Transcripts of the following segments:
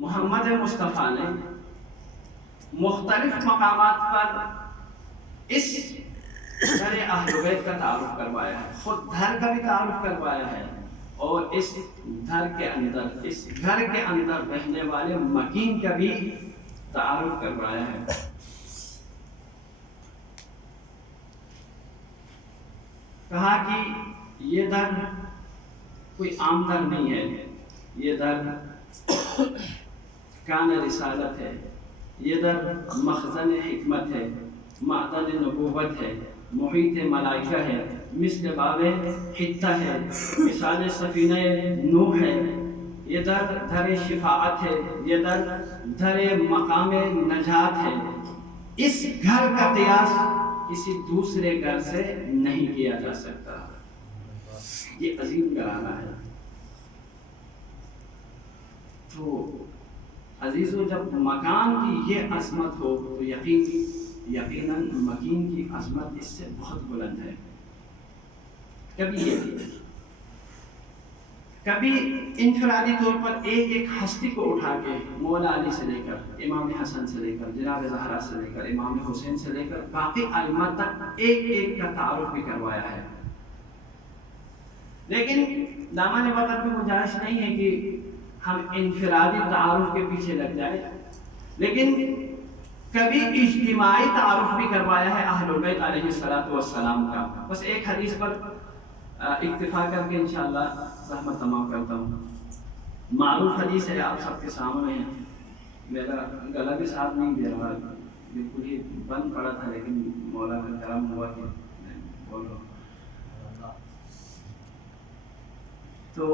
محمد مصطفیٰ نے مختلف مقامات پر اس گھر اہل بیت کا تعارف کروایا ہے، خود گھر کا بھی تعارف کروایا ہے اور اس گھر کے اندر رہنے والے مکین کا بھی تعارف کروایا ہے۔ کہا کہ یہ در کوئی عام در نہیں ہے، یہ در کان رسالت ہے، یہ در مخزن حکمت ہے، معدن نبوت ہے، محیط ملائکہ ہے، مثل باب حتہ ہے، مثال سفینہ نوح ہے، یہ در شفاعت ہے، یہ در مقام نجات ہے۔ اس گھر کا قیاس کسی دوسرے گھر سے نہیں کیا جا سکتا، یہ عظیم گھرانہ ہے۔ تو عزیزو، جب مکان کی یہ عظمت ہو تو یقیناً مکین کی عظمت اس سے بہت بلند ہے۔ کبھی انفرادی طور پر ایک ہستی کو اٹھا کے مولا علی سے لے کر امام حسن سے لے کر جناب زہرا سے لے کر امام حسین سے لے کر باقی ائمہ تک ایک کا تعارف بھی کروایا ہے، لیکن دامن وقت میں گنجائش نہیں ہے کہ ہم انفرادی تعارف کے پیچھے لگ جائیں، لیکن کبھی اجتماعی تعارف بھی کروایا ہے اہل بیت علیہ السلام کا۔ بس ایک حدیث پر اکتفا کر کے انشاءاللہ زحمت تمام کرتا ہوں۔ معروف حدیث ہے، آپ سب کے سامنے ہے، میرا گلا بھی ساتھ نہیں دے رہا، بالکل ہی بند پڑا تھا، لیکن مولا کا کرم ہوا کہ میں بول رہا ہوں۔ تو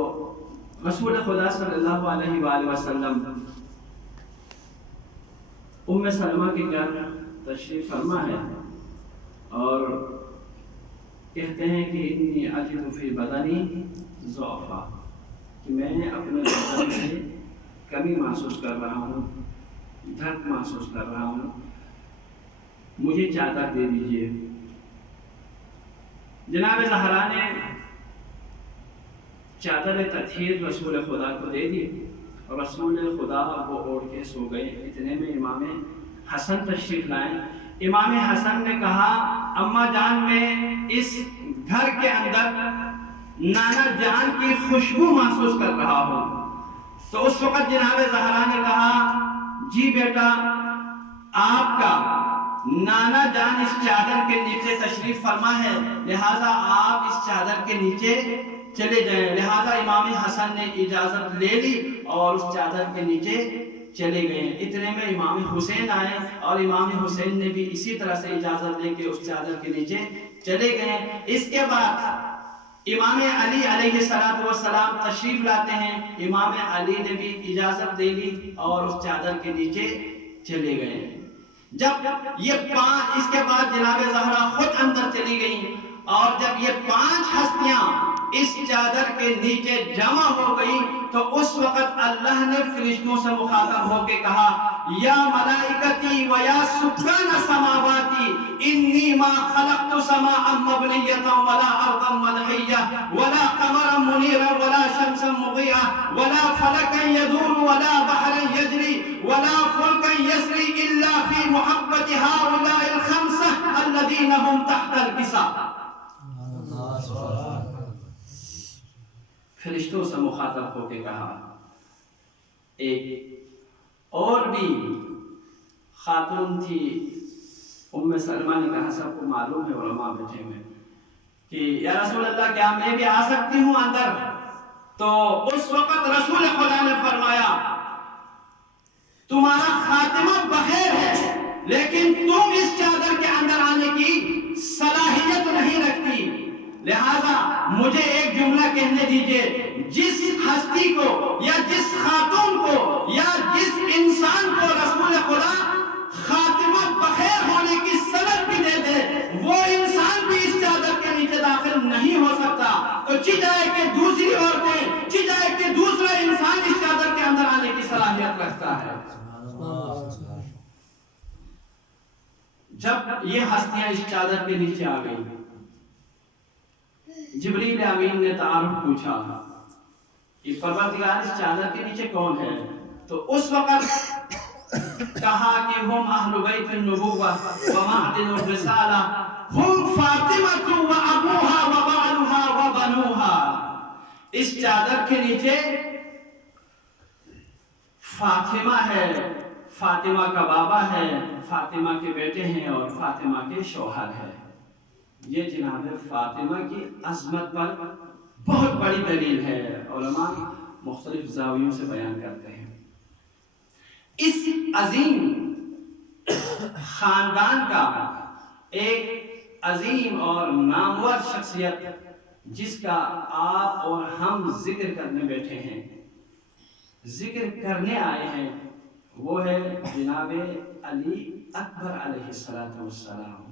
رسول خدا صلی اللہ علیہ وآلہ وسلم ام سلمہ کے گھر تشریف فرما ہے اور کہتے ہیں کہ انی اجد فی بدنی ضعفا، کہ میں نے اپنے بدن میں کمی محسوس کر رہا ہوں، درد محسوس کر رہا ہوں، مجھے چادر دے دیجیے۔ جناب زہرا نے چادر تطہیر رسول خدا کو دے دی اور رسول خدا وہ اوڑھ کے سو گئے۔ اتنے میں امام حسن تشریف لائے۔ امام حسن نے کہا، اماں جان، میں اس گھر کے اندر نانا جان کی خوشبو محسوس کر رہا ہوں۔ تو اس وقت جناب زہرا نے کہا، جی بیٹا، آپ کا نانا جان اس چادر کے نیچے تشریف فرما ہے، لہذا آپ اس چادر کے نیچے چلے جائیں۔ لہذا امام حسن نے اجازت لے لی اور اس چادر کے نیچے چلے گئے۔ اتنے میں امام حسین آئے اور امام حسین نے بھی اسی طرح سے اجازت لے کے اس چادر کے نیچے چلے گئے۔ اس کے بعد امام علی علیہ السلام تشریف لاتے ہیں، امام علی نے بھی اجازت دے لی اور اس چادر کے نیچے چلے گئے۔ جب یہ اس کے بعد جناب زہرا خود اندر چلی گئیں اور جب یہ 5 ہستیاں اس چادر کے نیچے جمع ہو گئی تو اس وقت اللہ نے فرشتوں سے مخاطب ہو کے کہا، یا ملائکتی و یا سکان سماواتی انی ما خلقت سماء مبنیتا ولا ارضا منحیا ولا قمرا منیرا ولا شمسا مضیئا ولا فلکا یدور ولا بحرا یجری ولا فلکا یسری الا فی محبت هؤلاء الخمسة الذین هم تحت الکسا۔ فرشتوں سے مخاطب ہو کے کہا۔ ایک اور بھی خاتون تھی، ام سلمہ نے کہا، سب کو معلوم ہے، علماء بیٹھے ہوئے، کہ یا رسول اللہ کیا میں بھی آ سکتی ہوں اندر؟ تو اس وقت رسول خدا نے فرمایا، تمہارا خاتمہ بخیر ہے، لیکن تم اس چادر کے اندر آنے کی صلاحیت نہیں رکھتی، لہذا مجھے ایک جملہ کہنے دیجئے، جس ہستی کو یا جس خاتون کو یا جس انسان کو رسول خدا خاتمہ بخیر ہونے کی سند بھی دے دے، وہ انسان بھی اس چادر کے نیچے داخل نہیں ہو سکتا۔ تو چاہے کہ دوسری عورتیں، چاہے کہ دوسرا انسان اس چادر کے اندر آنے کی صلاحیت رکھتا ہے۔ جب یہ ہستیاں اس چادر کے نیچے آ گئی، جبریل امین نے تعارف پوچھا کہ پروردگار اس چادر کے نیچے کون ہے؟ تو اس وقت کہا کہ ہم اہل بیت النبوہ و معدن الرسالہ ہم فاطمہ و ابوہا و بعلہا و بنوہا. اس چادر کے نیچے فاطمہ ہے، فاطمہ کا بابا ہے، فاطمہ کے بیٹے ہیں اور فاطمہ کے شوہر ہے. یہ جناب فاطمہ کی عظمت پر بہت بڑی دلیل ہے. علماء مختلف زاویوں سے بیان کرتے ہیں. اس عظیم خاندان کا ایک عظیم اور نامور شخصیت جس کا آپ اور ہم ذکر کرنے بیٹھے ہیں، ذکر کرنے آئے ہیں، وہ ہے جناب علی اکبر علیہ السلام.